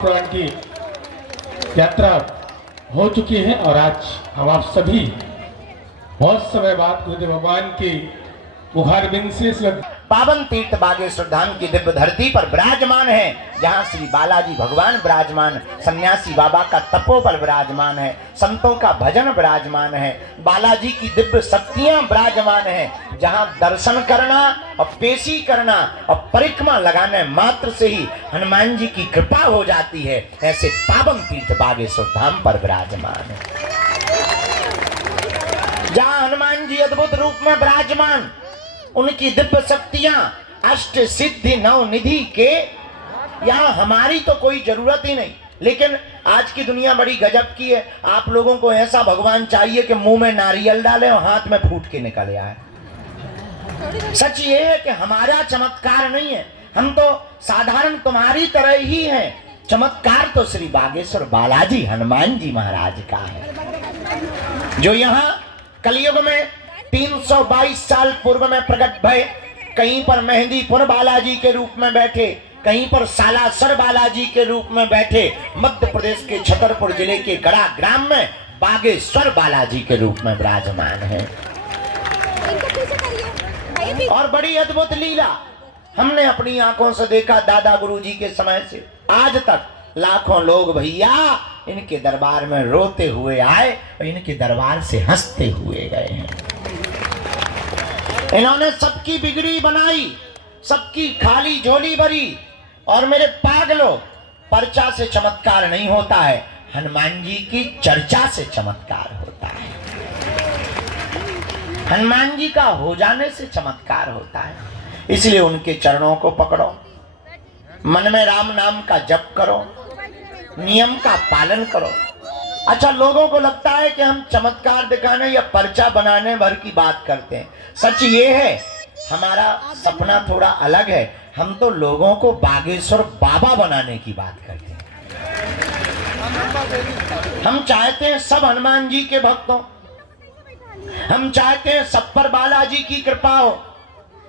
पुराण की यात्रा हो चुकी है और आज हम आप सभी बहुत समय बाद गुरुदेव भगवान की मुखारबिंद से इस पावन तीर्थ बागेश्वर धाम की दिव्य धरती पर विराजमान है, जहाँ श्री बालाजी भगवान विराजमान, सन्यासी बाबा का तपोबल विराजमान है, संतों का भजन विराजमान है, बालाजी की दिव्य शक्तियां विराजमान है, जहाँ दर्शन करना और पेशी करना और परिक्रमा लगाने मात्र से ही हनुमान जी की कृपा हो जाती है। ऐसे पावन तीर्थ बागेश्वर धाम पर विराजमान है, जहाँ हनुमान जी अद्भुत रूप में विराजमान, उनकी दिव्य शक्तियां अष्ट सिद्धि नव निधि के, यहाँ हमारी तो कोई जरूरत ही नहीं। लेकिन आज की दुनिया बड़ी गजब की है, आप लोगों को ऐसा भगवान चाहिए कि मुंह में नारियल डाले और हाथ में फूट के निकल आए। सच ये है कि हमारा चमत्कार नहीं है, हम तो साधारण तुम्हारी तरह ही हैं। चमत्कार तो श्री बागेश्वर बालाजी हनुमान जी महाराज का है, जो यहाँ कलयुग में 322 साल पूर्व में प्रकट भय। कहीं पर मेहंदीपुर बालाजी के रूप में बैठे, कहीं पर सालासर बालाजी के रूप में बैठे, मध्य प्रदेश के छतरपुर जिले के गड़ा ग्राम में बागेश्वर बालाजी के रूप में विराजमान है। और बड़ी अद्भुत लीला हमने अपनी आंखों से देखा। दादा गुरुजी के समय से आज तक लाखों लोग भैया इनके दरबार में रोते हुए आए और इनके दरबार से हंसते हुए गए हैं। इन्होंने सबकी बिगड़ी बनाई, सबकी खाली झोली भरी। और मेरे पागलों, पर्चा से चमत्कार नहीं होता है, हनुमान जी की चर्चा से चमत्कार होता है। हनुमान जी का हो जाने से चमत्कार होता है। इसलिए उनके चरणों को पकड़ो, मन में राम नाम का जप करो, नियम का पालन करो। अच्छा, लोगों को लगता है कि हम चमत्कार दिखाने या पर्चा बनाने भर की बात करते हैं। सच ये है, हमारा सपना थोड़ा अलग है। हम तो लोगों को बागेश्वर बाबा बनाने की बात करते हैं। हम चाहते हैं सब हनुमान जी के भक्त हो, हम चाहते हैं सब पर बालाजी की कृपा हो,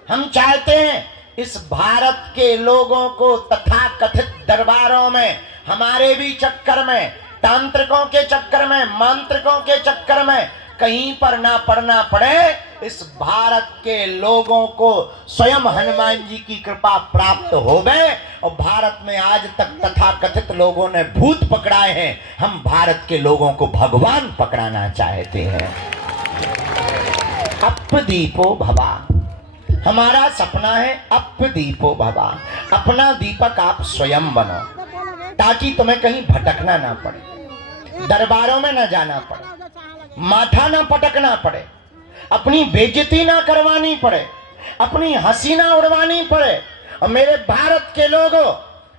हम चाहते हैं इस भारत के लोगों को तथाकथित दरबारों में, हमारे भी चक्कर में, तांत्रिकों के चक्कर में, मांत्रिकों के चक्कर में कहीं पर ना पड़ना पड़े। इस भारत के लोगों को स्वयं हनुमान जी की कृपा प्राप्त हो गए। और भारत में आज तक तथाकथित लोगों ने भूत पकड़ाए हैं, हम भारत के लोगों को भगवान पकड़ाना चाहते हैं। अपदीपो भवा, हमारा सपना है अपदीपो भवा। अपना दीपक आप स्वयं बनो, ताकि तुम्हें कहीं भटकना ना पड़े, दरबारों में ना जाना पड़े, माथा ना पटकना पड़े, अपनी बेइज्जती ना करवानी पड़े, अपनी हंसी ना उड़वानी पड़े। और मेरे भारत के लोगों,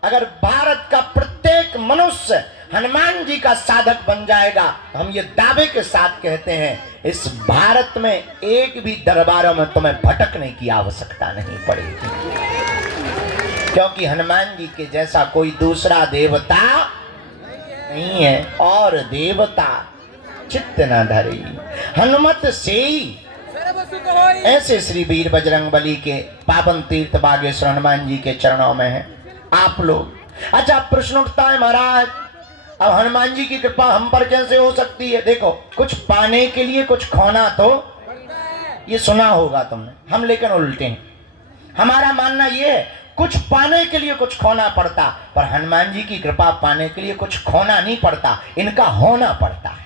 अगर भारत का प्रत्येक मनुष्य हनुमान जी का साधक बन जाएगा, हम ये दावे के साथ कहते हैं, इस भारत में एक भी दरबारों में तुम्हें भटकने की आवश्यकता नहीं पड़ेगी। क्योंकि हनुमान जी के जैसा कोई दूसरा देवता नहीं है। और देवता चित्त न धरी हनुमत से ही। ऐसे श्री वीर बजरंगबली के पावन तीर्थ बागेश्वर हनुमान जी के चरणों में है आप लोग। अच्छा, प्रश्न उठता है, महाराज अब हनुमान जी की कृपा हम पर कैसे हो सकती है? देखो, कुछ पाने के लिए कुछ खोना तो, ये सुना होगा तुमने, हम लेकिन उल्टे हैं। हमारा मानना ये है, कुछ पाने के लिए कुछ खोना पड़ता, पर हनुमान जी की कृपा पाने के लिए कुछ खोना नहीं पड़ता, इनका होना पड़ता है।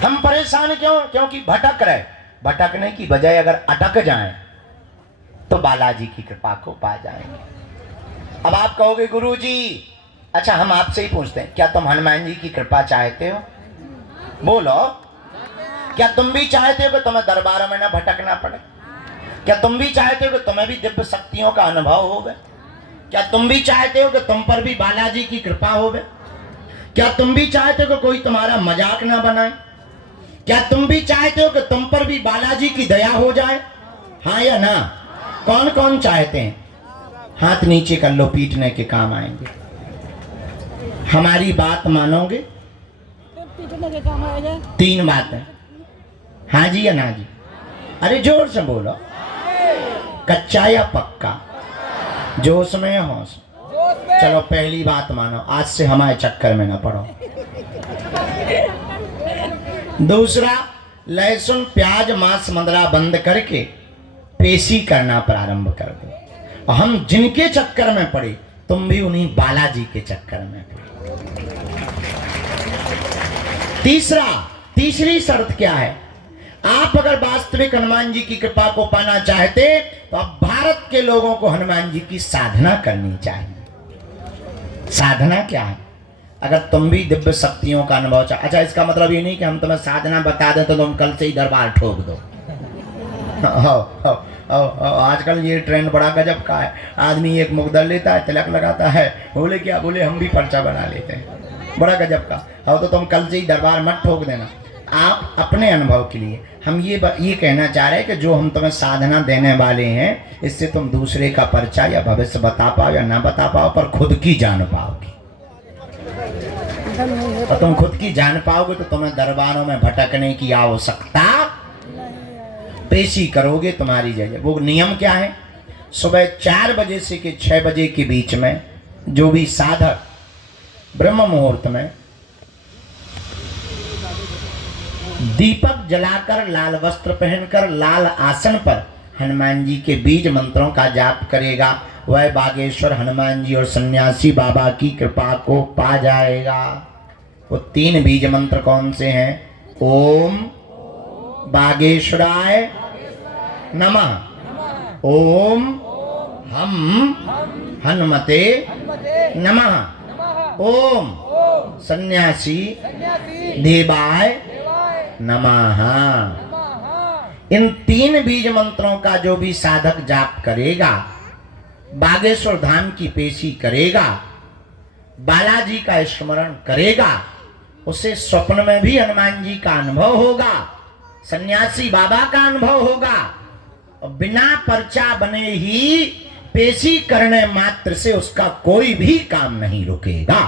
हम परेशान क्यों? क्योंकि भटक रहे। भटकने की बजाय अगर अटक जाएं तो बालाजी की कृपा को पा जाएंगे। अब आप कहोगे गुरुजी, अच्छा हम आपसे ही पूछते हैं, क्या तुम हनुमान जी की कृपा चाहते हो? बोलो, क्या तुम भी चाहते हो कि तुम्हें दरबारों में ना भटकना पड़े? क्या तुम भी चाहते हो कि तुम्हें भी दिव्य शक्तियों का अनुभव होगा? क्या तुम भी चाहते हो कि तुम पर भी बालाजी की कृपा होवे? क्या तुम भी चाहते हो कि कोई तुम्हारा मजाक ना बनाए? क्या तुम भी चाहते हो कि तुम पर भी बालाजी की दया हो जाए? हाँ या ना? कौन कौन चाहते हैं? हाथ नीचे कर लो, पीटने के काम आएंगे। हमारी बात मानोगे? तीन बातें, हाँ जी या ना जी? अरे जोर से बोलो, कच्चा या पक्का, जोश में या होश में? चलो पहली बात मानो, आज से हमारे चक्कर में ना पड़ो। दूसरा, लहसुन प्याज मांस मंदरा बंद करके पेशी करना प्रारंभ कर दो। हम जिनके चक्कर में पड़े, तुम भी उन्हीं बालाजी के चक्कर में पड़े। तीसरी शर्त क्या है? आप अगर वास्तविक हनुमान जी की कृपा को पाना चाहते तो अब भारत के लोगों को हनुमान जी की साधना करनी चाहिए। साधना क्या है? अगर तुम भी दिव्य शक्तियों का अनुभव चाह, अच्छा इसका मतलब ये नहीं कि हम तुम्हें साधना बता दें तो तुम कल से ही दरबार ठोक दो। आजकल ये ट्रेंड बड़ा गजब का है। आदमी एक मुकदर लेता है, तिलक लगाता है, बोले क्या बोले हम भी पर्चा बना लेते हैं, बड़ा गजब का। तो तुम कल से ही दरबार मत ठोक देना। आप अपने अनुभव के लिए हम ये कहना चाह रहे हैं कि जो हम तुम्हें साधना देने वाले हैं, इससे तुम दूसरे का पर्चा या भविष्य बता पाओ या ना बता पाओ, पर खुद की जान पाओगे। और तुम खुद की जान पाओगे तो तुम्हें दरबारों में भटकने की आवश्यकता, पेशी करोगे तुम्हारी जगह। वो नियम क्या है? सुबह 4 बजे से के 6 बजे के बीच में जो भी साधक ब्रह्म मुहूर्त में दीपक जलाकर, लाल वस्त्र पहनकर, लाल आसन पर हनुमान जी के बीज मंत्रों का जाप करेगा, वह बागेश्वर हनुमान जी और सन्यासी बाबा की कृपा को पा जाएगा। वो 3 बीज मंत्र कौन से हैं? ओम बागेश्वराय नमः, ओम हम हनुमते नमः, ओम सन्यासी देवाय नमः। इन 3 बीज मंत्रों का जो भी साधक जाप करेगा, बागेश्वर धाम की पेशी करेगा, बालाजी का स्मरण करेगा, उसे स्वप्न में भी हनुमान जी का अनुभव होगा, सन्यासी बाबा का अनुभव होगा, और बिना पर्चा बने ही पेशी करने मात्र से उसका कोई भी काम नहीं रुकेगा।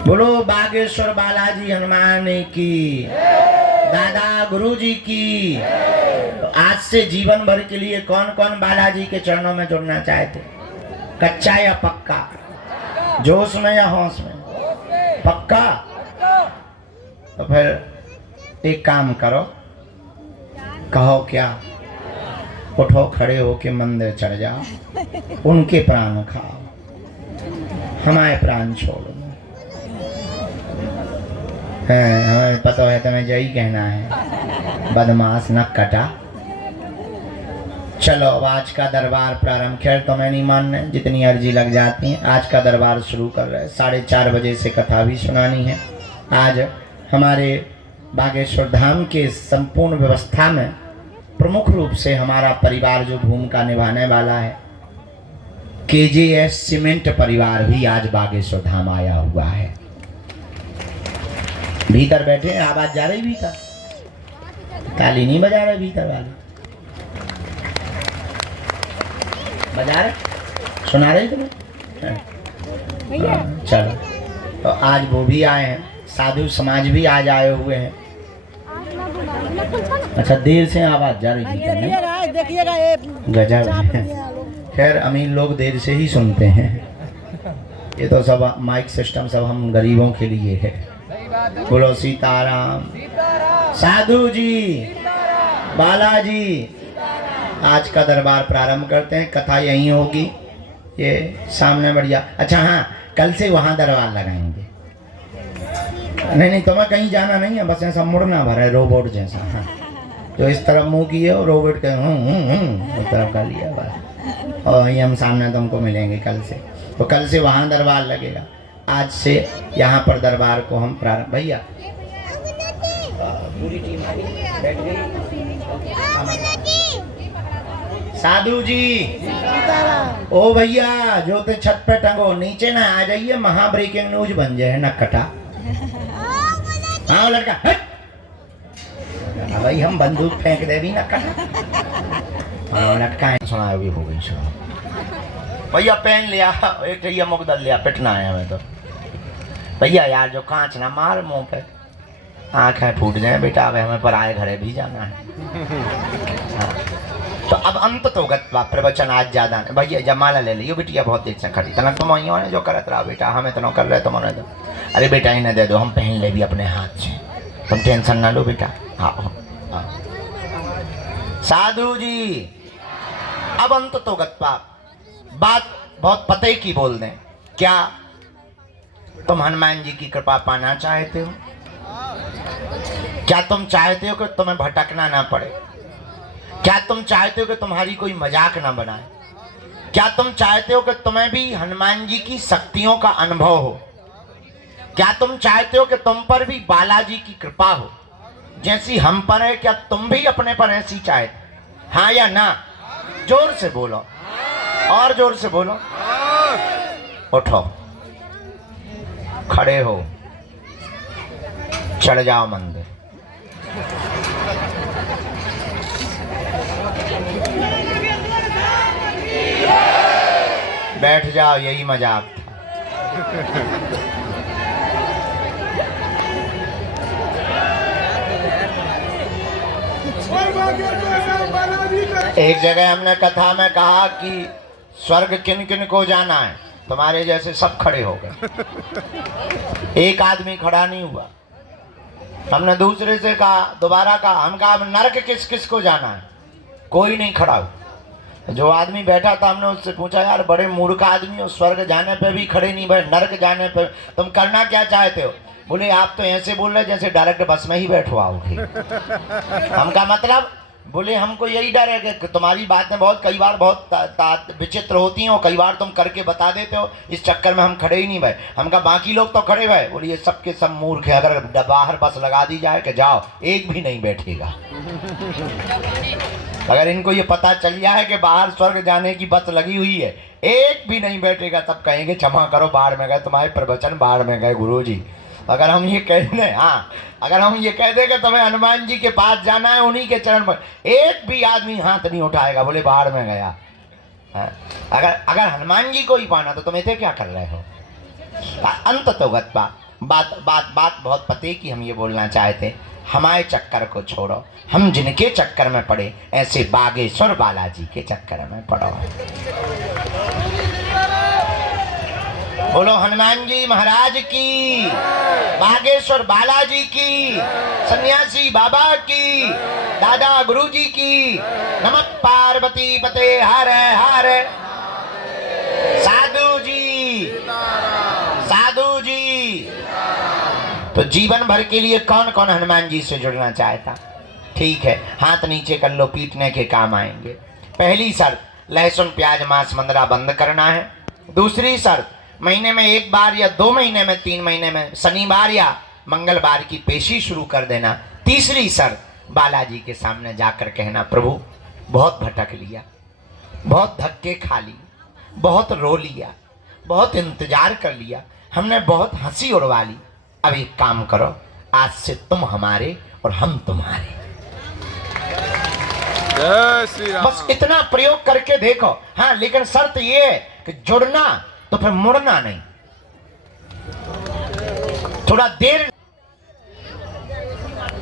बोलो बागेश्वर बालाजी हनुमान की, दादा गुरु जी की। तो आज से जीवन भर के लिए कौन कौन बालाजी के चरणों में जुड़ना चाहते? कच्चा या पक्का? जोश में या होश में? पक्का? तो फिर एक काम करो, कहो क्या? उठो, खड़े होके मंदिर चढ़ जाओ, उनके प्राण खाओ, हमारे प्राण छोड़ो। हमें पता है तुम्हें यही कहना है, बदमाश न कटा। चलो अब आज का दरबार प्रारंभ। खैर तुम्हें नहीं मानने, जितनी अर्जी लग जाती है। आज का दरबार शुरू कर रहे हैं। 4:30 बजे से कथा भी सुनानी है। आज हमारे बागेश्वर धाम के संपूर्ण व्यवस्था में प्रमुख रूप से हमारा परिवार जो भूमिका निभाने वाला है, KJS सीमेंट परिवार भी आज बागेश्वर धाम आया हुआ है। भीतर बैठे हैं, आवाज जा रही भीतर, ताली नहीं बजा रहे भीतर वाले, बजा रहे, सुना रहे तुम्हें? चलो, तो आज वो भी आए हैं, साधु समाज भी आज आए हुए हैं। अच्छा, देर से आवाज जा रही है, गजब। खैर अमीर लोग देर से ही सुनते हैं, ये तो सब माइक सिस्टम सब हम गरीबों के लिए है। बोलो सीताराम। साधु जी, बालाजी, आज का दरबार प्रारंभ करते हैं। कथा यहीं होगी, ये सामने बढ़िया। अच्छा हाँ, कल से वहाँ दरबार लगाएंगे। नहीं तुम्हें कहीं जाना नहीं है, बस ऐसा मुड़ना भरा है रोबोट जैसा। हाँ, जो इस तरफ मुंह किए और रोबोट के उस तरफ कर लिया बस। और वहीं हम सामने तुमको मिलेंगे कल से। तो कल से वहाँ दरबार लगेगा। आज से यहाँ पर दरबार को हम प्रारंभ। भैया पूरी टीम बैठ गई। साधु जी, ओ भैया जो ते छत पे टंगो, नीचे ना आ जाइए, महा ब्रेकिंग न्यूज बन जाए न कटा। हाँ लड़का, भाई हम बंदूक फेंक दे भी न कटा। हाँ लटका सुना भी हो गई। भैया पेन लिया, एक ये मुकदर लिया, पिटना है हमें तो। भैया यार जो कांच ना मार मुंह पे। आंखें फूट जाए बेटा, अब हमें पराए घरे भी जाना है। हाँ। तो अब अंत तो गत्वा प्रवचन आज ज्यादा नहीं भैया, जमाला ले लियो बिटिया, बहुत देर से खड़ी तना तुम वही ने जो करत रहा बेटा, हमें तो न कर रहे तुम उन्हें दो। अरे बेटा इन्हें दे दो, हम पहन ले भी अपने हाथ से, तुम टेंशन ना लो बेटा। हाँ साधु जी, अब अंत तो गत्वा, बात बहुत पते की बोल दें। क्या तुम हनुमान जी की कृपा पाना चाहते हो? क्या तुम चाहते हो कि तुम्हें भटकना ना पड़े? क्या तुम चाहते हो कि तुम्हारी कोई मजाक ना बनाए? क्या तुम चाहते हो कि तुम्हें भी हनुमान जी की शक्तियों का अनुभव हो? क्या तुम चाहते हो कि तुम पर भी बालाजी की कृपा हो जैसी हम पर है? क्या तुम भी अपने पर ऐसी चाहते? हाँ या ना? जोर से बोलो, और जोर से बोलो। उठो, खड़े हो, चढ़ जाओ मंदिर। बैठ जाओ, यही मजाक था। एक जगह हमने कथा में कहा कि स्वर्ग किन किन को जाना है, तुम्हारे जैसे सब खड़े हो गए, एक आदमी खड़ा नहीं हुआ। हमने दूसरे से कहा, दोबारा कहा, हम कहा नरक किस किस को जाना है, कोई नहीं खड़ा हुआ। जो आदमी बैठा था हमने उससे पूछा, यार बड़े मूर्ख आदमी हो, स्वर्ग जाने पे भी खड़े नहीं भाई, नरक जाने पे तुम करना क्या चाहते हो? बोले आप तो ऐसे बोल रहे जैसे डायरेक्ट बस में ही बैठवाओगे। हम का मतलब? बोले हमको यही डर है कि तुम्हारी बातें बहुत कई बार बहुत विचित्र होती हैं और कई बार तुम करके बता देते हो, इस चक्कर में हम खड़े ही नहीं भाई। हम कहा बाकी लोग तो खड़े भाई। बोले ये सबके सब मूर्ख है, अगर बाहर बस लगा दी जाए कि जाओ, एक भी नहीं बैठेगा। अगर इनको ये पता चल गया है कि बाहर स्वर्ग जाने की बस लगी हुई है, एक भी नहीं बैठेगा। तब कहेंगे क्षमा करो, बाहर में गए तुम्हारे प्रवचन, बाहर में गए गुरुजी। अगर हम ये कह दें, हाँ अगर हम ये कह दें कि तुम्हें हनुमान जी के पास जाना है, उन्हीं के चरण पर, एक भी आदमी हाथ नहीं उठाएगा, बोले बाहर में गया। अगर हनुमान जी को ही पाना तो तुम इसे क्या कर रहे हो? अंत तो गत्वा, बात बहुत पते की हम ये बोलना चाहते, हमारे चक्कर को छोड़ो, हम जिनके चक्कर में पड़े ऐसे बागेश्वर बालाजी के चक्कर में पड़ो। बोलो हनुमान जी महाराज की, बागेश्वर बालाजी की, सन्यासी बाबा की, दादा गुरुजी की। नमः पार्वती पते हर हर। साधु जी, साधु जी। तो जीवन भर के लिए कौन कौन हनुमान जी से जुड़ना चाहता? ठीक है, हाथ नीचे कर लो, पीटने के काम आएंगे। पहली शर्त, लहसुन प्याज मांस मंदरा बंद करना है। दूसरी शर्त, महीने में एक बार या 2 महीने में 3 महीने में शनिवार या मंगलवार की पेशी शुरू कर देना। तीसरी शर्त, बालाजी के सामने जाकर कहना, प्रभु बहुत भटक लिया, बहुत धक्के खा लिए, बहुत रो लिया, बहुत इंतजार कर लिया, हमने बहुत हंसी उड़वा ली। अब एक काम करो, आज से तुम हमारे और हम तुम्हारे। बस इतना प्रयोग करके देखो। हाँ लेकिन शर्त ये है कि जुड़ना तो फिर मुड़ना नहीं, थोड़ा देर।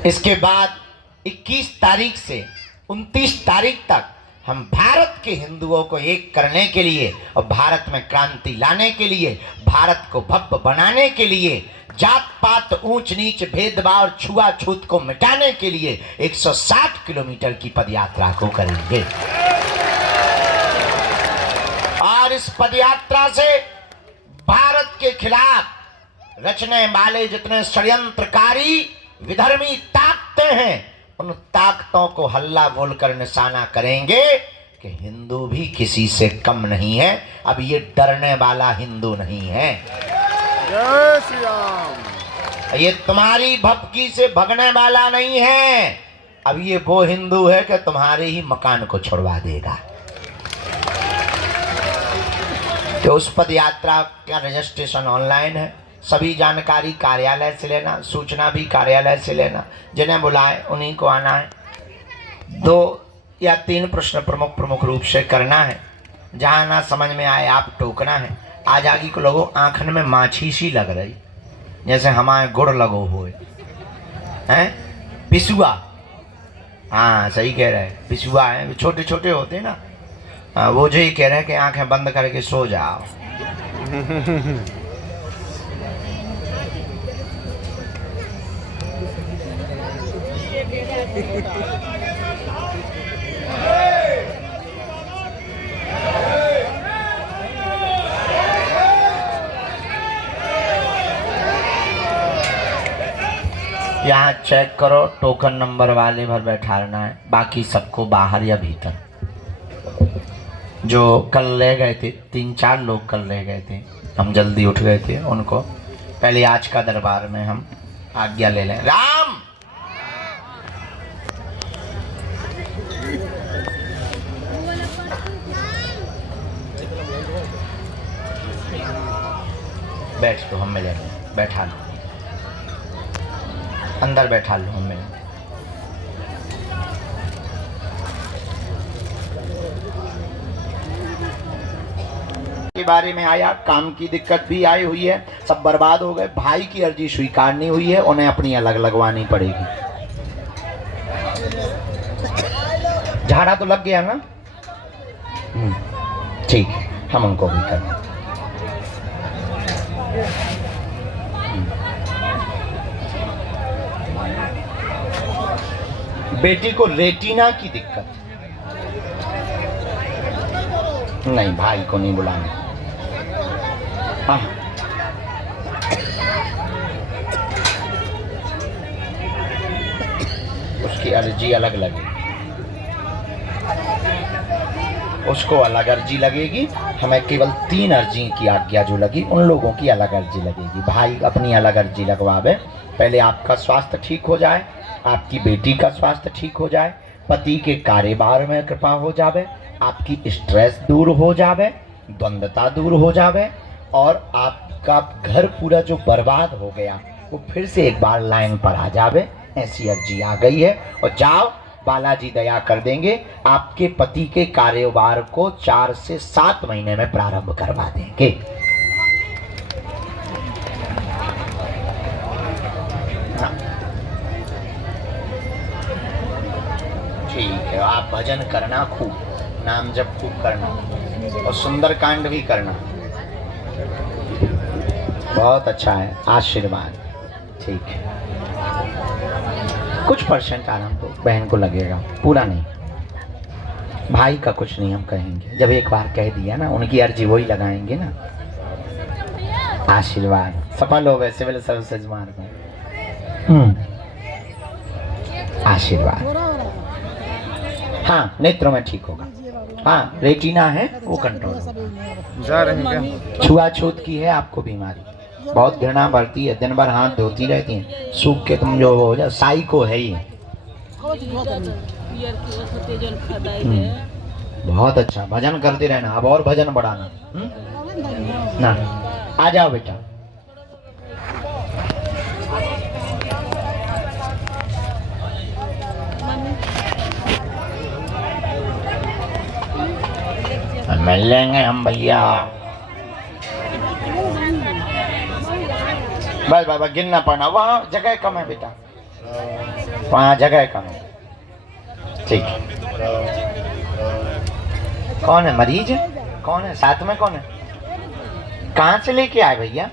इसके बाद 21 तारीख से 29 तारीख तक हम भारत के हिंदुओं को एक करने के लिए और भारत में क्रांति लाने के लिए, भारत को भव्य बनाने के लिए, जात पात ऊंच नीच भेदभाव छुआछूत को मिटाने के लिए 160 किलोमीटर की पदयात्रा को करेंगे। और इस पदयात्रा से भारत के खिलाफ रचने वाले जितने षड्यंत्रकारी विधर्मी ताकतें हैं, उन ताकतों को हल्ला बोलकर निशाना करेंगे कि हिंदू भी किसी से कम नहीं है। अब ये डरने वाला हिंदू नहीं है। जय श्री राम। ये तुम्हारी भपकी से भगने वाला नहीं है। अब ये वो हिंदू है कि तुम्हारे ही मकान को छुड़वा देगा। तो उस पद यात्रा का रजिस्ट्रेशन ऑनलाइन है। सभी जानकारी कार्यालय से लेना, सूचना भी कार्यालय से लेना। जिन्हें बुलाए उन्हीं को आना है। 2 या 3 प्रश्न प्रमुख रूप से करना है। जहाँ ना समझ में आए आप टोकना है। आज आगे को लोगों आंखन में माछी सी लग रही, जैसे हमारे गुड़ लगो हुए। हैं? पिसुआ, हाँ सही कह रहे हैं, पिसुआ है, छोटे छोटे होते हैं ना। हाँ, वो जो ये कह रहे हैं कि आंखें बंद करके सो जाओ। यहाँ चेक करो, टोकन नंबर वाले भर बैठाना है, बाकी सबको बाहर या भीतर। जो कल रह गए थे, 3-4 लोग कल रह गए थे, हम जल्दी उठ गए थे, उनको पहले आज का दरबार में हम आज्ञा ले लें। राम बैठ लो, हम मिले, बैठा लो, अंदर बैठा लो, हम मिले। के बारे में आया, काम की दिक्कत भी आई हुई है, सब बर्बाद हो गए। भाई की अर्जी स्वीकार नहीं हुई है, उन्हें अपनी अलग लगवानी पड़ेगी। झाड़ा तो लग गया ना? ठीक है, हम उनको भी कर। बेटी को रेटिना की दिक्कत, नहीं भाई को नहीं बुलाना। हाँ, उसकी अर्जी अलग लगेगी, उसको अलग अर्जी लगेगी। हमें केवल 3 अर्जी की आज्ञा जो लगी, उन लोगों की अलग अर्जी लगेगी। भाई अपनी अलग अर्जी लगवावे। पहले आपका स्वास्थ्य ठीक हो जाए, आपकी बेटी का स्वास्थ्य ठीक हो जाए, पति के कारोबार में कृपा हो जावे, आपकी स्ट्रेस दूर हो जावे, द्वंद्वता दूर हो जावे, और आपका घर पूरा जो बर्बाद हो गया वो फिर से एक बार लाइन पर आ जावे। ऐसी अर्जी आ गई है। और जाओ, बालाजी दया कर देंगे, आपके पति के कारोबार को 4 से 7 महीने में प्रारंभ करवा देंगे। ठीक है, आप भजन करना खूब, नाम जप खूब करना, और सुंदरकांड भी करना। बहुत अच्छा है, आशीर्वाद। ठीक है, कुछ % आराम तो बहन को लगेगा, पूरा नहीं। भाई का कुछ नहीं हम कहेंगे, जब एक बार कह दिया ना, उनकी अर्जी वही लगाएंगे ना। आशीर्वाद सफल हो गए सिविल सर्विसेज मार्ग में। आशीर्वाद। हाँ, नेत्रों में ठीक होगा। हाँ, रेटिना है वो कंट्रोल होगा। जा रहे हैं क्या? छुआछूत की है आपको बीमारी, बहुत घृणा बढ़ती है, दिन भर हाथ धोती रहती हैं, सूख के तुम जो हो जाए, साई को है ही। बहुत अच्छा, भजन करते रहना, अब और भजन बढ़ाना ना। आ जाओ बेटा। मिल लेंगे हम भैया। बस बाबा गिनना पड़ना, वहाँ जगह कम है बेटा, वहाँ जगह कम है। ठीक है। कौन है मरीज? कौन है साथ में? कौन है? कहाँ से लेके आए भैया?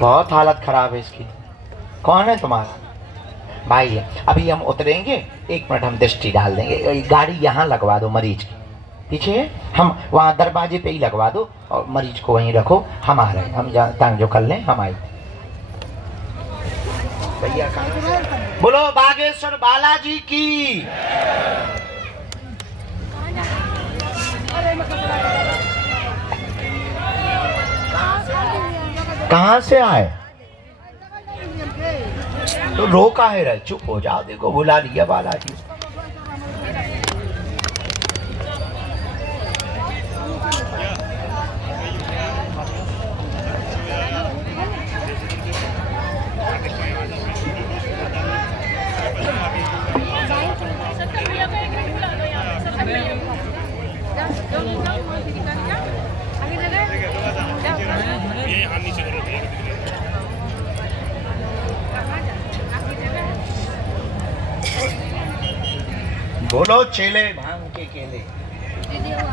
बहुत हालत खराब है इसकी। कौन है तुम्हारा भाई? है अभी हम उतरेंगे, 1 मिनट हम दृष्टि डाल देंगे। गाड़ी यहाँ लगवा दो मरीज की पीछे, हम वहाँ दरवाजे पे ही लगवा दो, और मरीज को वहीं रखो। हम आ रहे हैं, हम टांग जो कर लें, हम आए। भैया बोलो बागेश्वर बालाजी की। कहाँ से आए? तो रो काहे रहे? चुप हो जाओ, देखो बुला लिया बालाजी। बोलो चेले भांग के केले।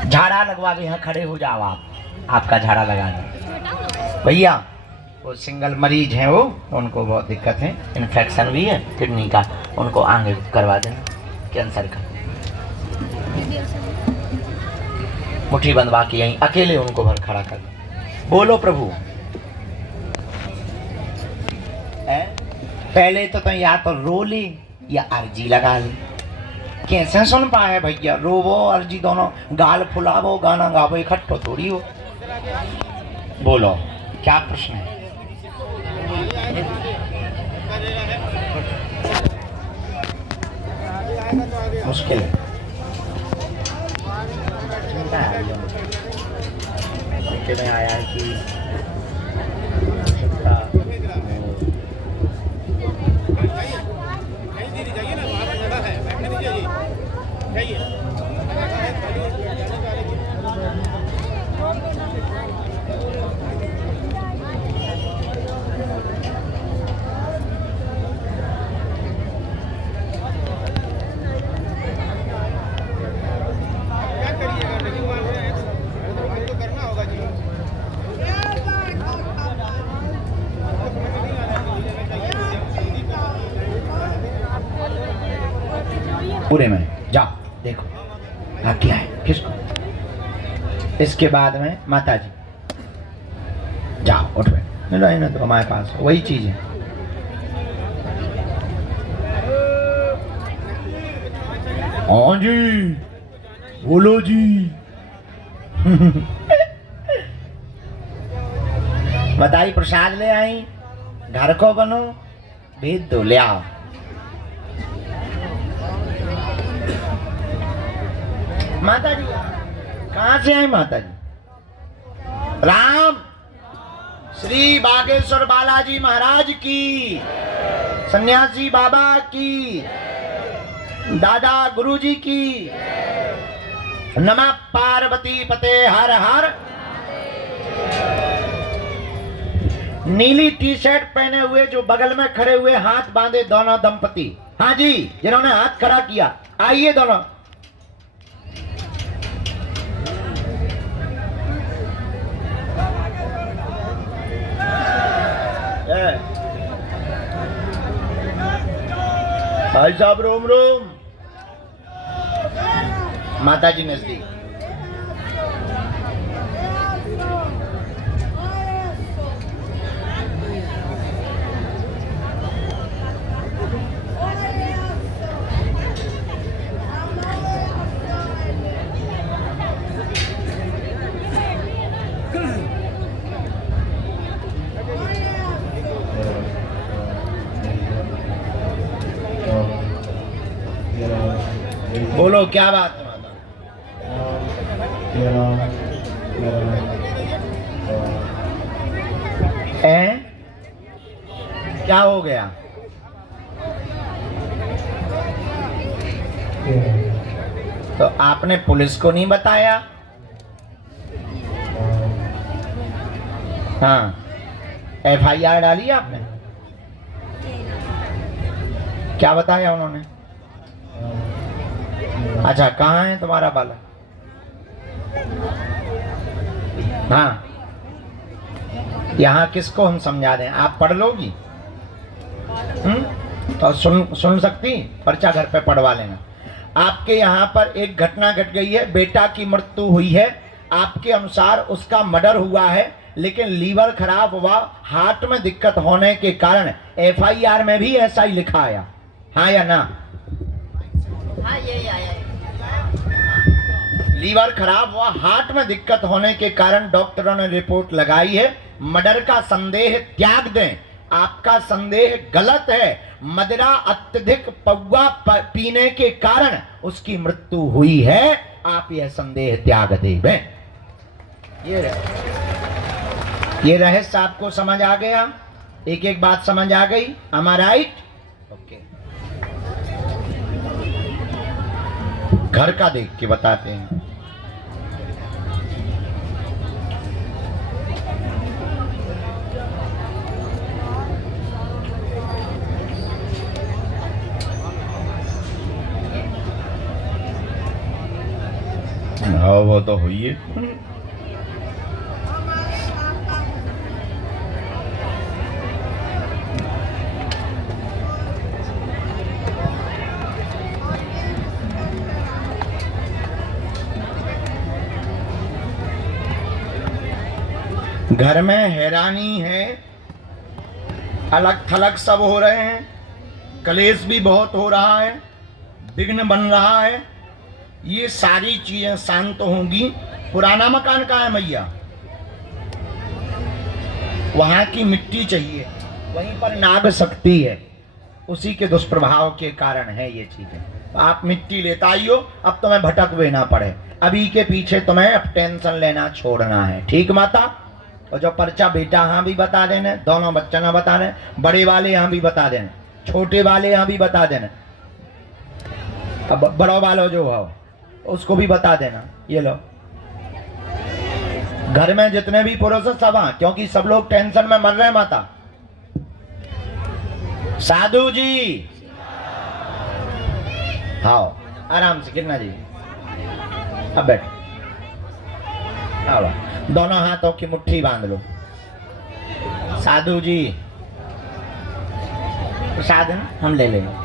झाड़ा लगवा के यहाँ खड़े हो जाओ आप, आपका झाड़ा लगाना। भैया वो सिंगल मरीज हैं, वो उनको बहुत दिक्कत है, इन्फेक्शन भी है किडनी का, उनको आगे करवा देना, कैंसर का। मुट्ठी बंधवा के यहीं अकेले उनको भर खड़ा कर। बोलो प्रभु। पहले तो या तो रो ले या अर्जी लगा ले। कैसे सुन पाए भैया? रोवो अर्जी दोनों, गाल फुलावो गाना गावो इकट्ठो थोड़ी हो। बोलो क्या प्रश्न है? मुश्किल है। चिंता है में आया है कि पूरे में जाओ देखो हाँ क्या है किसको। इसके बाद में माता जी जाओ उठ बैठ, ना तो हमारे पास वही चीज है। हाँ जी बोलो जी। बताई प्रसाद ले आई, घर को बनो, भेज दो, ले आओ। माता जी कहाँ से आए? माता जी राम श्री बागेश्वर बालाजी महाराज की, सन्यासी बाबा की, दादा गुरुजी की। नमः पार्वती पते हर हर। नीली टी शर्ट पहने हुए जो बगल में खड़े हुए हाथ बांधे दोनों दंपति, हाँ जी जिन्होंने हाथ खड़ा किया, आइए दोनों। भाई साहब रोम रोम। माता जी नजदीक। बोलो क्या बात है माता? क्या हो गया? तो आपने पुलिस को नहीं बताया? हाँ FIR डाली आपने? क्या बताया उन्होंने? अच्छा कहाँ है तुम्हारा बालक? हाँ यहाँ किसको हम समझा दें? आप पढ़ लोगी? तो सुन सकती? पर्चा घर पे पढ़वा लेना। आपके यहाँ पर एक घटना घट गई है, बेटा की मृत्यु हुई है, आपके अनुसार उसका मर्डर हुआ है, लेकिन लीवर खराब हुआ, हार्ट में दिक्कत होने के कारण FIR में भी ऐसा ही लिखा आया, हाँ या ना? हाँ यही आया है। लीवर खराब हुआ, हार्ट में दिक्कत होने के कारण डॉक्टरों ने रिपोर्ट लगाई है, मर्डर का संदेह त्याग दें। आपका संदेह गलत है, मदिरा अत्यधिक पौवा पीने के कारण उसकी मृत्यु हुई है, आप यह संदेह त्याग दें। ये रहस्य आपको समझ आ गया? एक एक बात समझ आ गई? am I right? ओके। घर का देख के बताते हैं। हाँ वो तो हुई है। घर में हैरानी है, अलग थलग सब हो रहे हैं, कलेश भी बहुत हो रहा है, विघ्न बन रहा है। ये सारी चीजें शांत होंगी। पुराना मकान कहाँ है मैया? वहां की मिट्टी चाहिए, वहीं पर नाग शक्ति है, उसी के दुष्प्रभाव के कारण है ये चीजें। आप मिट्टी लेता आइयो, अब तुम्हें भटक ना पड़े। अभी के पीछे तुम्हें अब टेंशन लेना छोड़ना है, ठीक माता? और जो पर्चा बेटा यहाँ भी बता देना, दोनों बच्चा ना बता दें, बड़े वाले यहाँ भी बता देना, छोटे वाले यहाँ भी बता देना, अब बड़ो वालों जो हो उसको भी बता देना। ये लो, घर में जितने भी पुरुष हैं सब हाँ, क्योंकि सब लोग टेंशन में मर रहे हैं माता। साधु जी हाँ, आराम से कितना जी, अब बैठ, आओ, दोनों हाथों की मुट्ठी बांध लो। साधु जी प्रसाद है, हम ले लेंगे,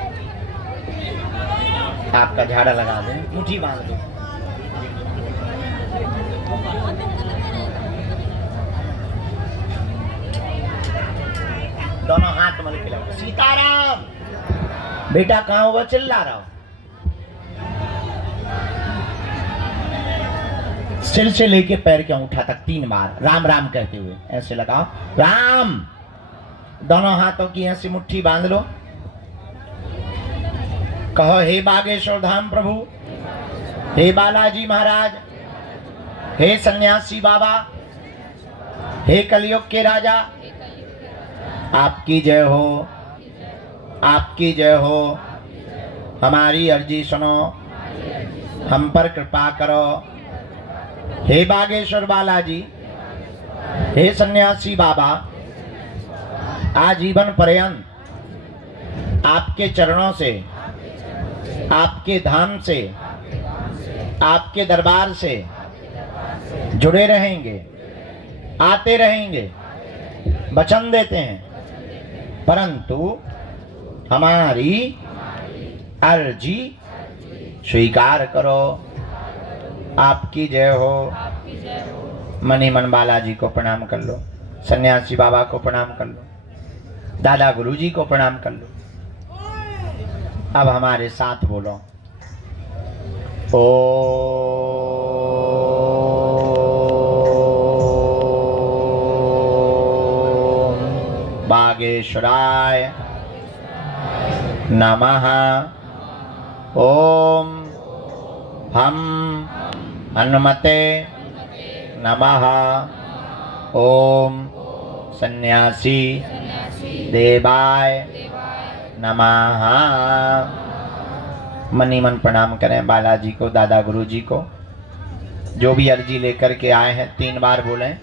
आपका झाड़ा लगा दें, मुट्ठी बांध लो। दोनों हाथ मल के लगा। सीताराम बेटा कहाँ हुआ, चिल्ला रहा हो? सिर से लेके पैर के अंगूठा तक 3 बार राम राम कहते हुए ऐसे लगाओ, राम। दोनों हाथों की ऐसी मुट्ठी बांध लो। कहो, हे बागेश्वर धाम प्रभु, हे बालाजी महाराज, हे सन्यासी बाबा, हे कलयुग के राजा, आपकी जय हो, आपकी जय हो। हमारी अर्जी सुनो, हम पर कृपा करो। हे बागेश्वर बालाजी, हे सन्यासी बाबा, आजीवन पर्यंत आपके चरणों से, आपके धाम से, आपके दरबार से जुड़े रहेंगे, आते रहेंगे, वचन देते हैं। परंतु हमारी अर्जी स्वीकार करो। आपकी जय हो। मनी मन बालाजी को प्रणाम कर लो, सन्यासी बाबा को प्रणाम कर लो, दादा गुरुजी को प्रणाम कर लो। अब हमारे साथ बोलो, ओम बागेश्वराय नमः। ओम हम हनुमते नमः। ओम सन्यासी देवाय नमः। मनी मन प्रणाम करें बालाजी को, दादा गुरुजी को। जो भी अर्जी लेकर के आए हैं 3 बार बोलें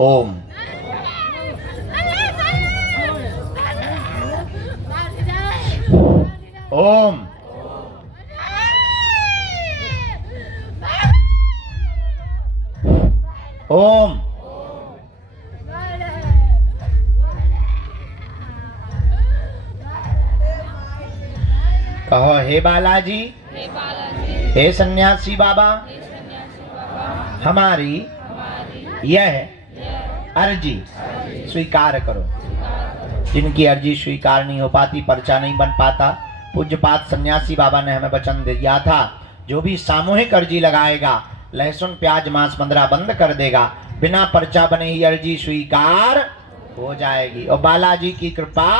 ओम। ओम। ओम। कहो, हे बालाजी, हे सन्यासी बाबा, हमारी यह अर्जी स्वीकार करो। जिनकी अर्जी स्वीकार नहीं हो पाती, पर्चा नहीं बन पाता, पूज्यपाद सन्यासी बाबा ने हमें वचन दिया था, जो भी सामूहिक अर्जी लगाएगा लहसुन प्याज मांस मंदरा बंद कर देगा, बिना पर्चा बने ही अर्जी स्वीकार हो जाएगी और बालाजी की कृपा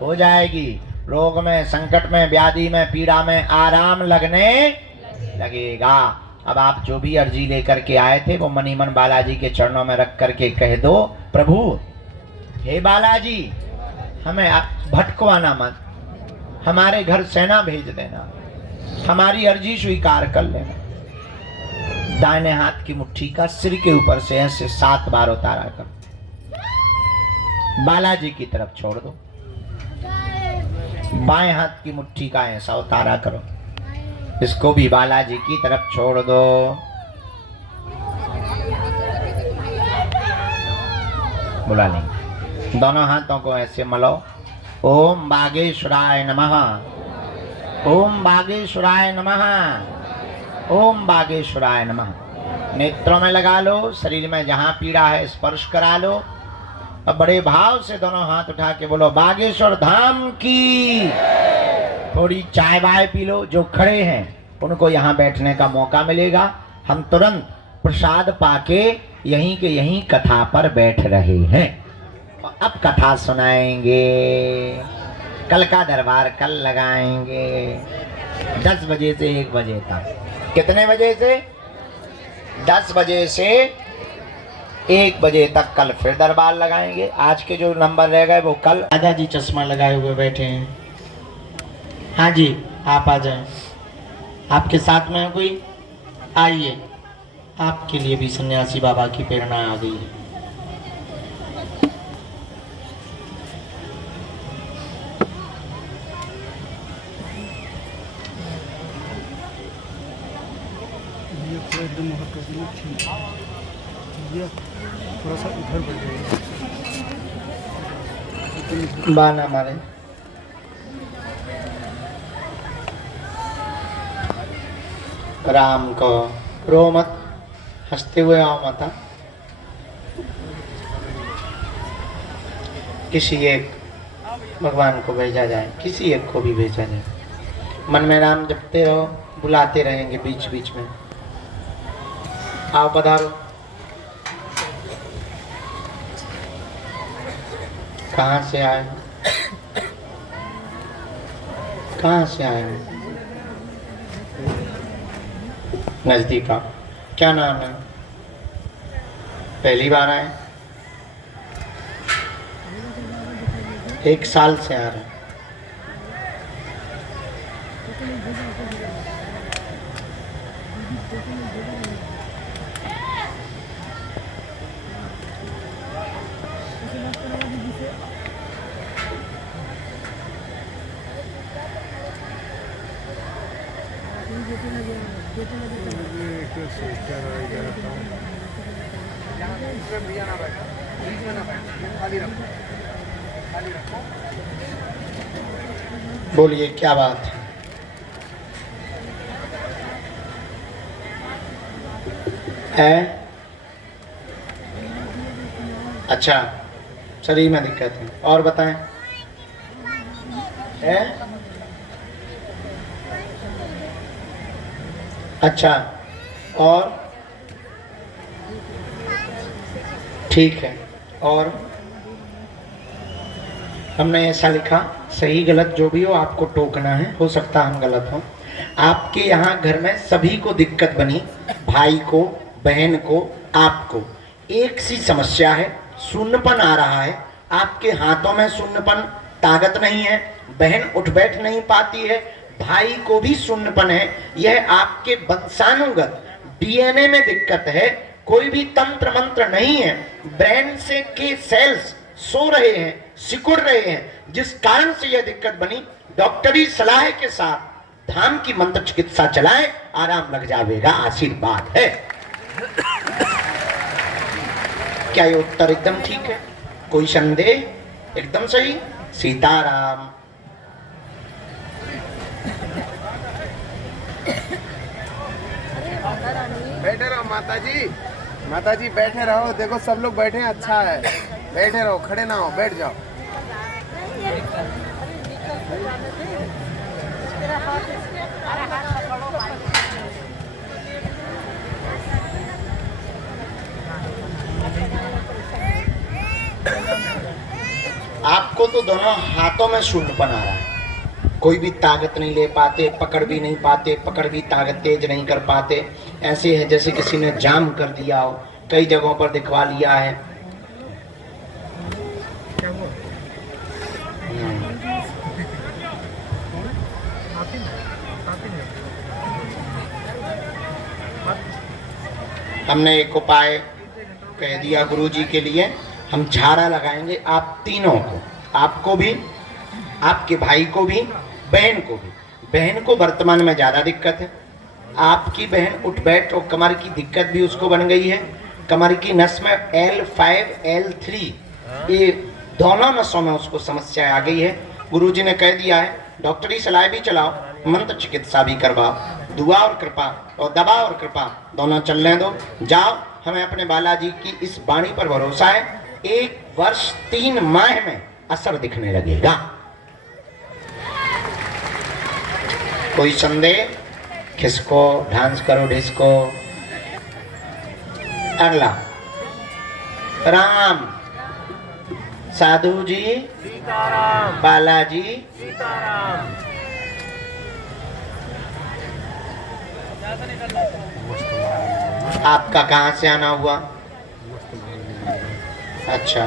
हो जाएगी। रोग में, संकट में, व्याधि में, पीड़ा में आराम लगने लगेगा। अब आप जो भी अर्जी लेकर के आए थे वो मनी मन बालाजी के चरणों में रख करके कह दो, प्रभु हे बालाजी, हमें भटकवाना मत, हमारे घर सेना भेज देना, हमारी अर्जी स्वीकार कर लेना। दाहिने हाथ की मुट्ठी का सिर के ऊपर से ऐसे 7 बार उतारा कर बालाजी की तरफ छोड़ दो। बाएं हाथ की मुट्ठी का ऐसा उतारा करो, इसको भी बालाजी की तरफ छोड़ दो। बुला लेंगे। दोनों हाथों को ऐसे मलो। ओम बागेश्वराय नमः, ओम बागेश्वराय नमः, ओम बागेश्वराय नमः। नेत्रों में लगा लो, शरीर में जहां पीड़ा है स्पर्श करा लो। अब बड़े भाव से दोनों हाथ उठा के बोलो बागेश्वर धाम की। थोड़ी चाय वाय पी लो। जो खड़े हैं उनको यहाँ बैठने का मौका मिलेगा। हम तुरंत प्रसाद पाके यहीं के यहीं कथा पर बैठ रहे हैं। अब कथा सुनाएंगे। कल का दरबार कल लगाएंगे 10 बजे से 1 बजे तक। कितने बजे से? 10 बजे से 1 बजे तक कल फिर दरबार लगाएंगे। आज के जो नंबर रह गए वो कल। दादाजी चश्मा लगाए हुए बैठे हैं। हाँ जी, आप आ जाएं। आपके साथ में कोई? आइए, आपके लिए भी सन्यासी बाबा की प्रेरणा आ गई है। थोड़ा सा इधर बढ़ जाएगा। बाना मारे। राम को रो मत, हंसते हुए आओ माता। किसी एक भगवान को भेजा जाए, किसी एक को भी भेजा जाए। मन में राम जपते रहो, बुलाते रहेंगे बीच बीच में। आओ पधारो। कहाँ से आए? कहाँ से आए? नजदीक आओ। क्या नाम है? पहली बार आए? 1 साल से आ रहे हैं। बोलिए क्या बात है? अच्छा, शरीर में दिक्कत है। और बताएं। है? अच्छा, और ठीक है। और हमने ऐसा लिखा, सही गलत जो भी हो आपको टोकना है। हो सकता हम गलत हो। आपके यहाँ घर में सभी को दिक्कत बनी, भाई को, बहन को, आपको एक सी समस्या है, शून्यपन आ रहा है। आपके हाथों में शून्यपन, ताकत नहीं है, बहन उठ बैठ नहीं पाती है, भाई को भी शून्यपन है। यह आपके वंशानुगत डीएनए में दिक्कत है। कोई भी तंत्र मंत्र नहीं है। ब्रेन से के सेल्स सो रहे हैं, सिकुड़ रहे हैं, जिस कारण से यह दिक्कत बनी। डॉक्टरी सलाह के साथ धाम की मंत्र चिकित्सा चलाएं, आराम लग जाएगा। आशीर्वाद है। क्या ये उत्तर एकदम ठीक है? कोई संदेह? एकदम सही। सीताराम। बैठे रहो माता जी, माता जी बैठे रहो। देखो सब लोग बैठे हैं, अच्छा है। बैठे रहो, खड़े ना हो, बैठ जाओ। आपको तो दोनों हाथों में शून्यपन आ रहा है। कोई भी ताकत नहीं ले पाते, पकड़ भी नहीं पाते, पकड़ भी ताकत तेज नहीं कर पाते। ऐसे है जैसे किसी ने जाम कर दिया हो। कई जगहों पर दिखवा लिया है। हमने एक उपाय कह दिया गुरुजी के लिए। हम झाड़ा लगाएंगे आप तीनों को, आपको भी, आपके भाई को भी, बहन को भी। बहन को वर्तमान में ज़्यादा दिक्कत है। आपकी बहन उठ बैठ और कमर की दिक्कत भी उसको बन गई है। कमर की नस में L5 L3 ये दोनों नसों में उसको समस्या आ गई है। गुरुजी ने कह दिया है डॉक्टरी सलाह भी चलाओ, मंत्र चिकित्सा भी करवाओ, दुआ और कृपा और दवा और कृपा दोनों चलने दो। जाओ, हमें अपने बालाजी की इस वाणी पर भरोसा है, 1 वर्ष 3 माह में असर दिखने लगेगा। कोई संदेह? खिसको, डांस करो डिस्को। अगला राम साधु जी सीताराम बालाजी सीताराम। आपका कहाँ से आना हुआ? अच्छा,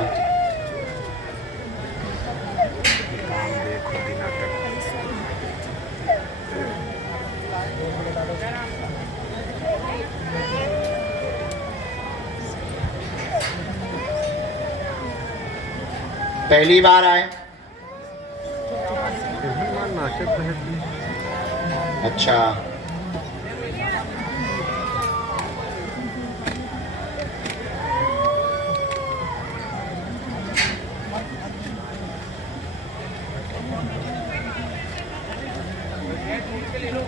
पहली बार आए? अच्छा,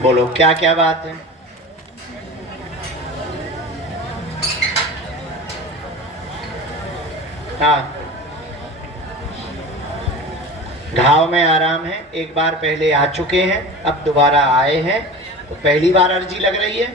बोलो क्या क्या बात है? हाँ, घाव में आराम है, एक बार पहले आ चुके हैं, अब दोबारा आए हैं, तो पहली बार अर्जी लग रही है।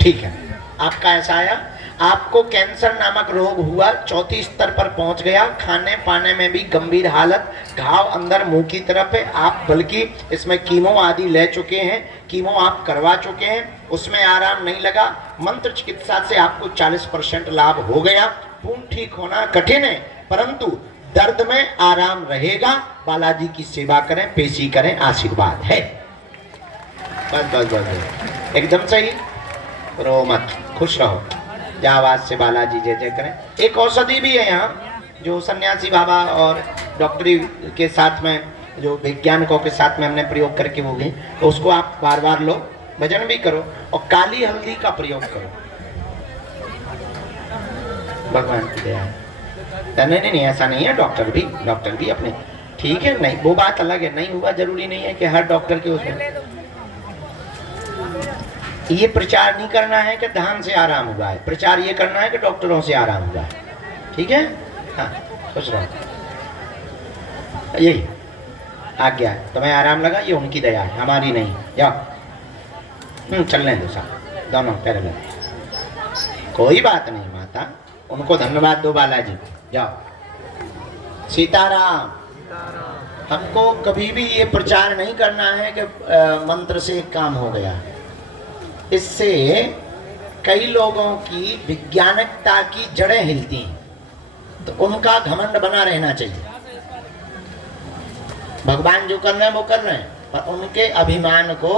ठीक है, आपका ऐसा आया, आपको कैंसर नामक रोग हुआ, 4थी स्तर पर पहुंच गया, खाने पाने में भी गंभीर हालत, घाव अंदर मुंह की तरफ है, आप बल्कि इसमें कीमो आदि ले चुके हैं, कीमो आप करवा चुके हैं, उसमें आराम नहीं लगा, मंत्र चिकित्सा से आपको 40% लाभ हो गया। पूर्ण ठीक होना कठिन है, परंतु दर्द में आराम रहेगा। बालाजी की सेवा करें, पेशी करें, आशीर्वाद है। बस बस बस, बस। एकदम सही, रो मत, खुश रहो, या आवाज से बालाजी जय जय करें। एक औषधि भी है यहाँ, जो सन्यासी बाबा और डॉक्टरी के साथ में, जो वैज्ञानिकों के साथ में हमने प्रयोग करके वो गए, तो उसको आप बार बार लो, भजन भी करो, और काली हल्दी का प्रयोग करो। भगवान की दया है। नहीं, ऐसा नहीं है, डॉक्टर भी अपने ठीक है, नहीं वो बात अलग है, नहीं हुआ जरूरी नहीं है कि हर डॉक्टर के उसमें ये प्रचार नहीं करना है कि धाम से आराम हुआ है, प्रचार ये करना है कि डॉक्टरों से आराम हुआ है। ठीक है, हाँ खुश रहो, यही आज्ञा है। तुम्हें आराम लगा, ये उनकी दया है, हमारी नहीं। जाओ, चलने दो साहब, दोनों पैरेलल, कोई बात नहीं माता, उनको धन्यवाद दो बालाजी को। जाओ, सीताराम। हमको कभी भी ये प्रचार नहीं करना है कि मंत्र से काम हो गया। इससे कई लोगों की वैज्ञानिकता की जड़ें हिलती हैं, तो उनका घमंड बना रहना चाहिए। भगवान जो कर रहे हैं वो कर रहे हैं, पर उनके अभिमान को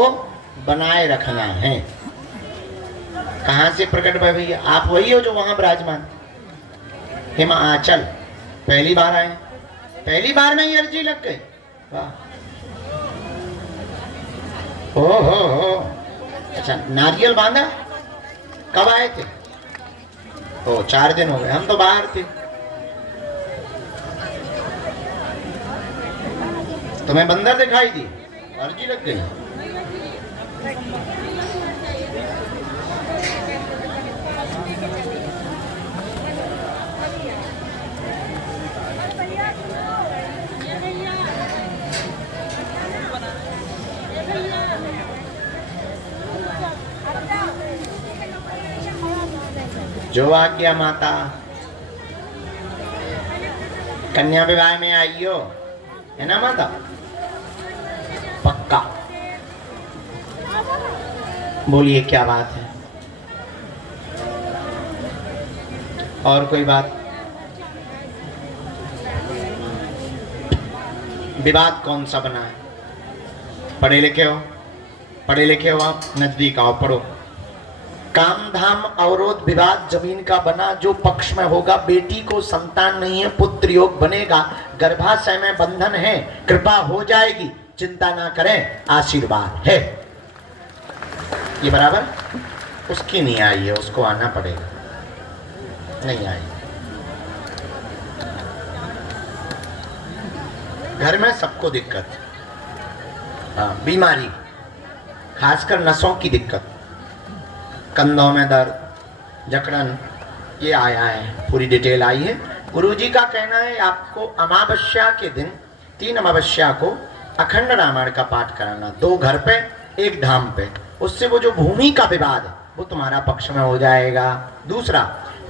बनाए रखना है। कहाँ से प्रकट हुए भैया? आप वही हो जो वहां विराजमान हिमाचल। पहली बार आए, पहली बार में ही अर्जी लग गई। वाह, हो। अच्छा, नारियल बांधा? कब आए थे? ओ 4 दिन हो गए, हम तो बाहर थे। तुम्हें बंदर दिखाई दी, अर्जी लग गई। जो आज्ञा माता। कन्या विवाह में आई हो, है ना माता? पक्का बोलिए क्या बात है? और कोई बात? विवाद कौन सा बना है? पढ़े लिखे हो आप, नजदीक आओ, पढ़ो। काम धाम अवरोध विवाद जमीन का बना, जो पक्ष में होगा, बेटी को संतान नहीं है, पुत्र योग बनेगा, गर्भाशय में बंधन है, कृपा हो जाएगी, चिंता ना करें, आशीर्वाद है। ये बराबर? उसकी नहीं आई है, उसको आना पड़ेगा, नहीं आई। घर में सबको दिक्कत, हाँ, बीमारी, खासकर नसों की दिक्कत, कंधों में दर्द, जकड़न, ये आया है, पूरी डिटेल आई है। गुरुजी का कहना है आपको अमावस्या के दिन 3 अमावस्या को अखंड रामायण का पाठ कराना, 2 घर पे 1 धाम पे, उससे वो जो भूमि का विवाद है वो तुम्हारा पक्ष में हो जाएगा। दूसरा,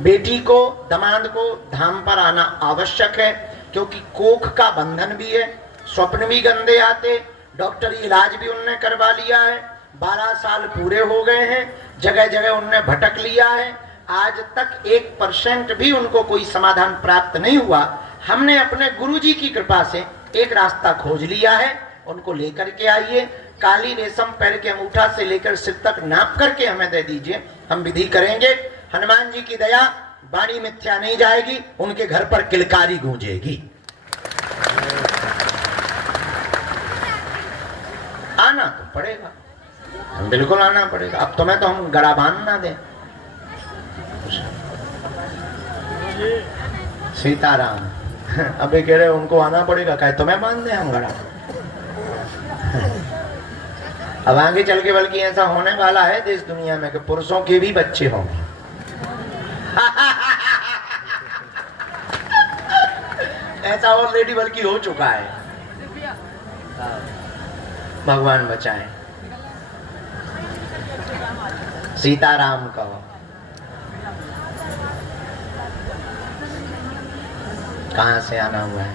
बेटी को दामाद को धाम पर आना आवश्यक है, क्योंकि कोख का बंधन भी है, स्वप्न भी गंदे आते, डॉक्टरी इलाज भी उनने करवा लिया है, 12 साल पूरे हो गए हैं, जगह जगह उनने भटक लिया है, आज तक 1% भी उनको कोई समाधान प्राप्त नहीं हुआ। हमने अपने गुरुजी की कृपा से एक रास्ता खोज लिया है, उनको लेकर के आइए, काली रेशम पैर के अंगूठा से लेकर सिर तक नाप करके हमें दे दीजिए, हम विधि करेंगे। हनुमान जी की दया, वाणी मिथ्या नहीं जाएगी, उनके घर पर किलकारी गूंजेगी। आना तो पड़ेगा, बिल्कुल आना पड़ेगा। अब तुम्हें तो हम गड़ा बांध ना दें। सीताराम अबे कह रहे उनको आना पड़ेगा, कहे तुम्हें बांध दें हम गड़ा। अब आगे चल के बल्कि ऐसा होने वाला है देश दुनिया में कि पुरुषों के भी बच्चे होंगे। ऐसा ऑलरेडी बल्कि हो चुका है, भगवान बचाए। सीताराम कहो। कहां से आना हुआ है?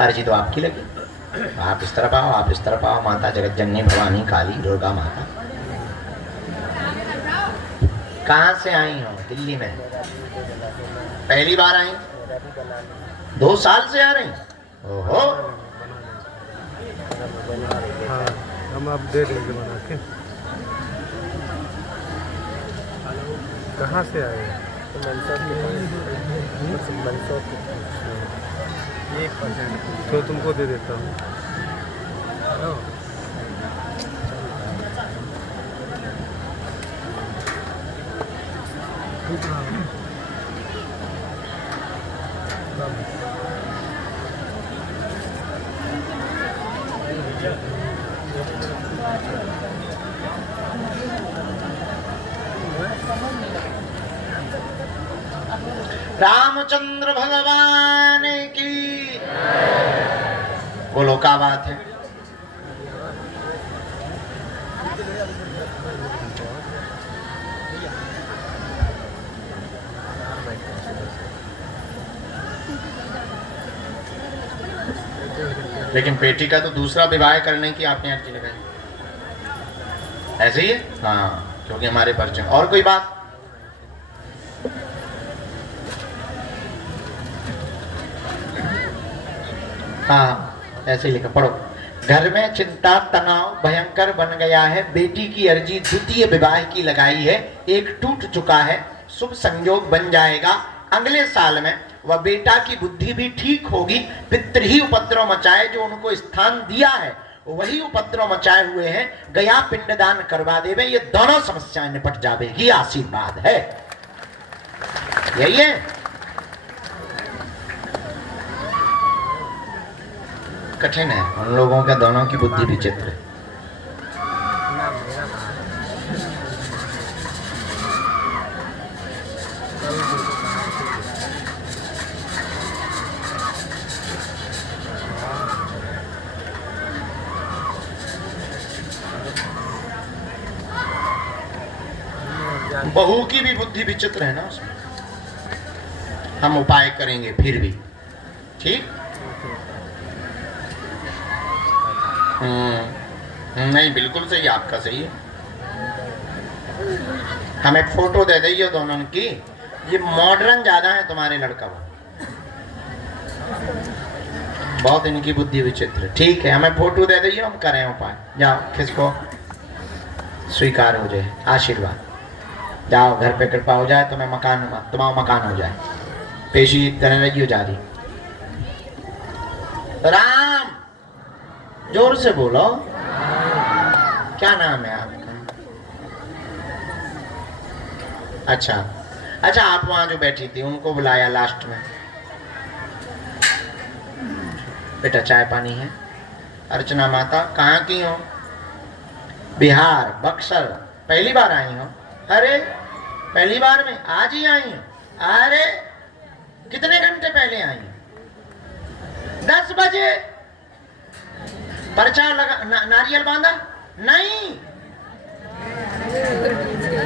अर्जी तो आपकी लगी, आप इस तरफ आओ, आप इस तरफ आओ। माता जगत जननी भवानी काली दुर्गा माता। कहां से आई हो? दिल्ली में पहली बार आई? 2 साल से आ रही? ओहो, हम आप दे देंगे बना के। कहाँ से आए? तो तुमको दे देता हूँ। रामचंद्र भगवान की बोलो, क्या बात है। लेकिन बेटी का तो दूसरा विवाह करने की आपने अर्जी लगाई, ऐसे ही है? हाँ, क्योंकि हमारे परिचय। और कोई बात? हाँ, ऐसे ही लिखा, पढ़ो। घर में चिंता तनाव भयंकर बन गया है, बेटी की अर्जी द्वितीय विवाह की लगाई है, एक टूट चुका है, शुभ संयोग बन जाएगा। अगले साल में वह बेटा की बुद्धि भी ठीक होगी। पितृ ही उपद्रव मचाए, जो उनको स्थान दिया है वही उपद्रव मचाए हुए हैं, गया पिंडदान करवा देवे, ये दोनों समस्याएं निपट जावेगी। आशीर्वाद है, यही है। कठिन है उन लोगों का, दोनों की बुद्धि विचित्र है। बहू की भी बुद्धि विचित्र है ना उसमें। हम उपाय करेंगे फिर भी, ठीक? नहीं, बिल्कुल सही, आपका सही है। हमें फोटो दे दीजिए दोनों की, ये मॉडर्न ज्यादा है तुम्हारे लड़का वो, बहुत इनकी बुद्धि विचित्र। ठीक है, हमें फोटो दे दीजिए, हम करें उपाय। जाओ, किसको स्वीकार हो जाए, आशीर्वाद। जाओ, घर पे कृपा हो जाए, तुम्हें मकान, तुम्हारा मकान हो जाए, पेशी करने लगी हो जा रही। राम, जोर से बोलो। क्या नाम है आपका? अच्छा अच्छा, आप वहां जो बैठी थी उनको बुलाया लास्ट में। बेटा चाय पानी है। अर्चना माता कहाँ की हो? बिहार बक्सर। पहली बार आई हो? अरे पहली बार में आज ही आई हो? अरे कितने घंटे पहले आई हो? 10 बजे। पर्चा लगा नारियल बांधा? नहीं।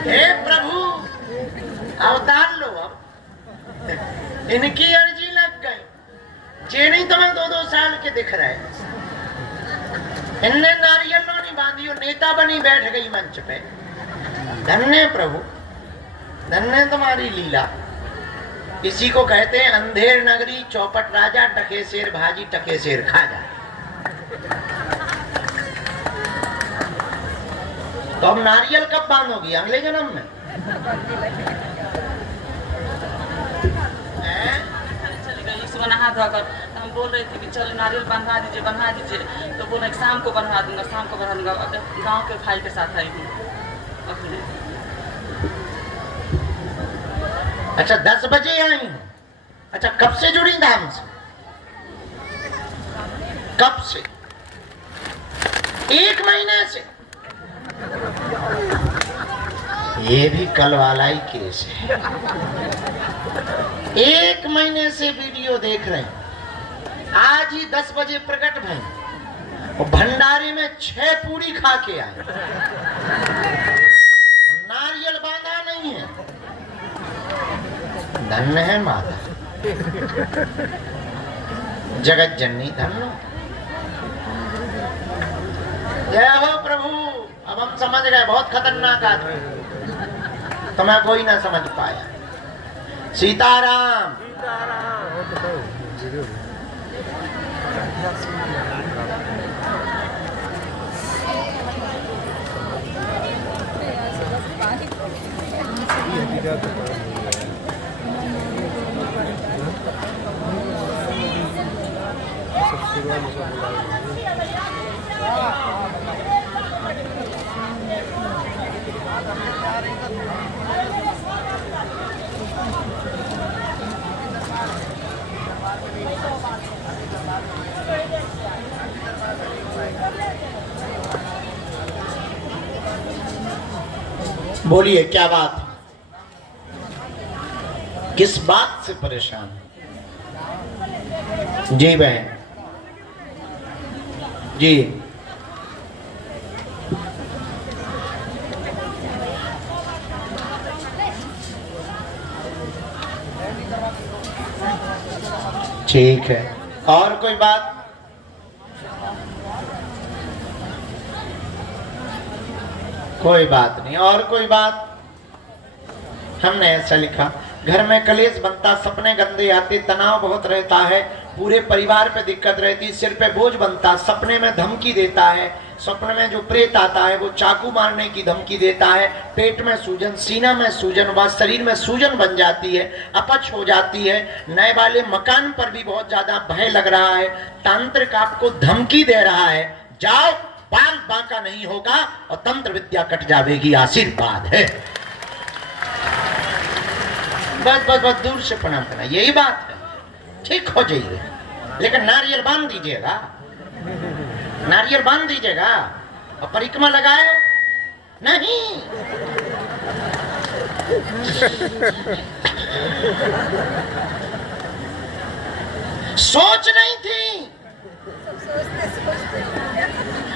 हे प्रभु अवतार लो अब। इनकी अर्जी लग गई। चेनी तुम्हें 2-2 साल के दिख रहे। इनने नारियल लो नहीं बांधी और नेता बनी बैठ गई मंच पे। धन्य प्रभु, धन्य तुम्हारी लीला। इसी को कहते हैं अंधेर नगरी चौपट राजा, टके शेर भाजी टके शेर खाजा। तो अब नारियल कब बांधोगी? अगले जन्म में? सुबह हाथ धोकर हम बोल रहे थे कि चलो नारियल बंधा दीजिए, तो बोले शाम को बनवा दूंगा। गांव के भाई के साथ आई हूँ। अच्छा 10 बजे आई हूँ। अच्छा कब से जुड़ी धाम से? कब से? 1 महीने से। ये भी कल वाला ही केस है। 1 महीने से वीडियो देख रहे हैं। आज ही 10 बजे प्रकट भई और भंडारे में 6 पूरी खा के आए। नारियल बांधा नहीं है। धन्य है माता, जगत जननी धन्य। जय हो प्रभु। अब हम समझ गए बहुत खतरनाक आदमी, तो मैं कोई ना समझ पाया। सीताराम। बोलिए क्या बात है? किस बात से परेशान? जी बहन जी। ठीक है, और कोई बात? कोई बात नहीं। और कोई बात? हमने ऐसा लिखा, घर में कलेश बनता, सपने गंदे आते, तनाव बहुत रहता है, पूरे परिवार पे दिक्कत रहती, सिर पे बोझ बनता, सपने में धमकी देता है, सपने में जो प्रेत आता है वो चाकू मारने की धमकी देता है, पेट में सूजन, सीना में सूजन व शरीर में सूजन बन जाती है, अपच हो जाती है, नए वाले मकान पर भी बहुत ज्यादा भय लग रहा है, तांत्रिक आपको धमकी दे रहा है, जाओ बाल बांका नहीं होगा और तंत्र विद्या कट जाएगी, आशीर्वाद है। बस बस बस दूर से प्रणाम करना, यही बात है, ठीक हो जाइए। लेकिन नारियल बांध दीजिएगा, नारियल बांध दीजिएगा और परिक्रमा लगाए नहीं। सोच नहीं थी,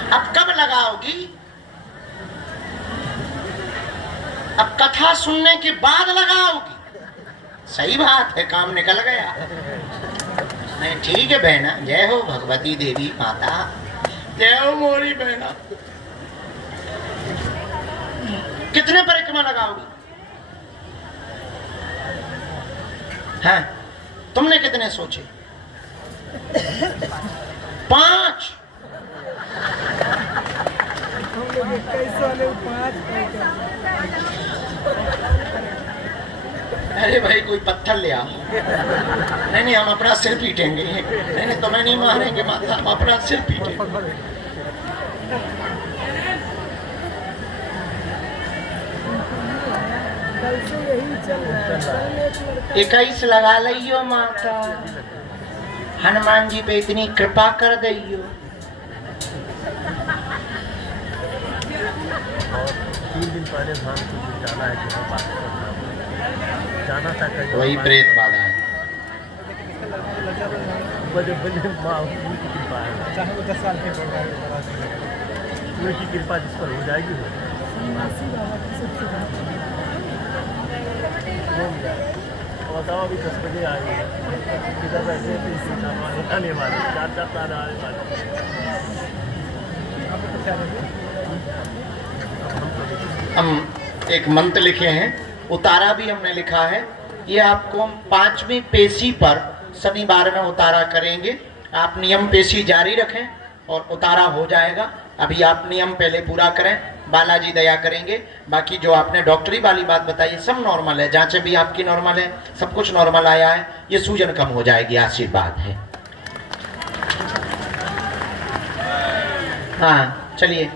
अब कब लगाओगी? अब कथा सुनने के बाद लगाओगी। सही बात है, काम निकल गया। नहीं ठीक है बहना, जय हो भगवती देवी माता, जय हो मोरी बहना। कितने परिक्रमा लगाओगी? हैं? तुमने कितने सोचे? 5। अरे भाई कोई पत्थर ले आओ। नहीं नहीं, हम अपना सिर पीटेंगे। नहीं नहीं, तुम्हें नहीं मारेंगे माता, हम अपना सिर पीटेंगे। 21 लगा लियो माता। हनुमान जी पे इतनी कृपा कर दइयो। और 3 दिन पहले धाम को जाना है कि हम बात करना है। जाना था कहीं वही प्रेत बाधा है। बड़े बड़े माँ उनकी कृपा है, चाहे वो 10 साल के उनकी कृपा जिस पर हो जाएगी वो बताओ। अभी 10 बजे आएंगे इधर बैठे आने वाले 4 तार आने वाले। हम एक मंत्र लिखे हैं, उतारा भी हमने लिखा है। ये आपको हम 5वीं पेशी पर शनिवार में उतारा करेंगे। आप नियम पेशी जारी रखें और उतारा हो जाएगा। अभी आप नियम पहले पूरा करें, बालाजी दया करेंगे। बाकी जो आपने डॉक्टरी वाली बात बताई सब नॉर्मल है, जांचें भी आपकी नॉर्मल है, सब कुछ नॉर्मल आया है। ये सूजन कम हो जाएगी, आशीर्वाद है। हाँ चलिए।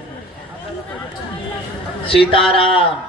सीताराम।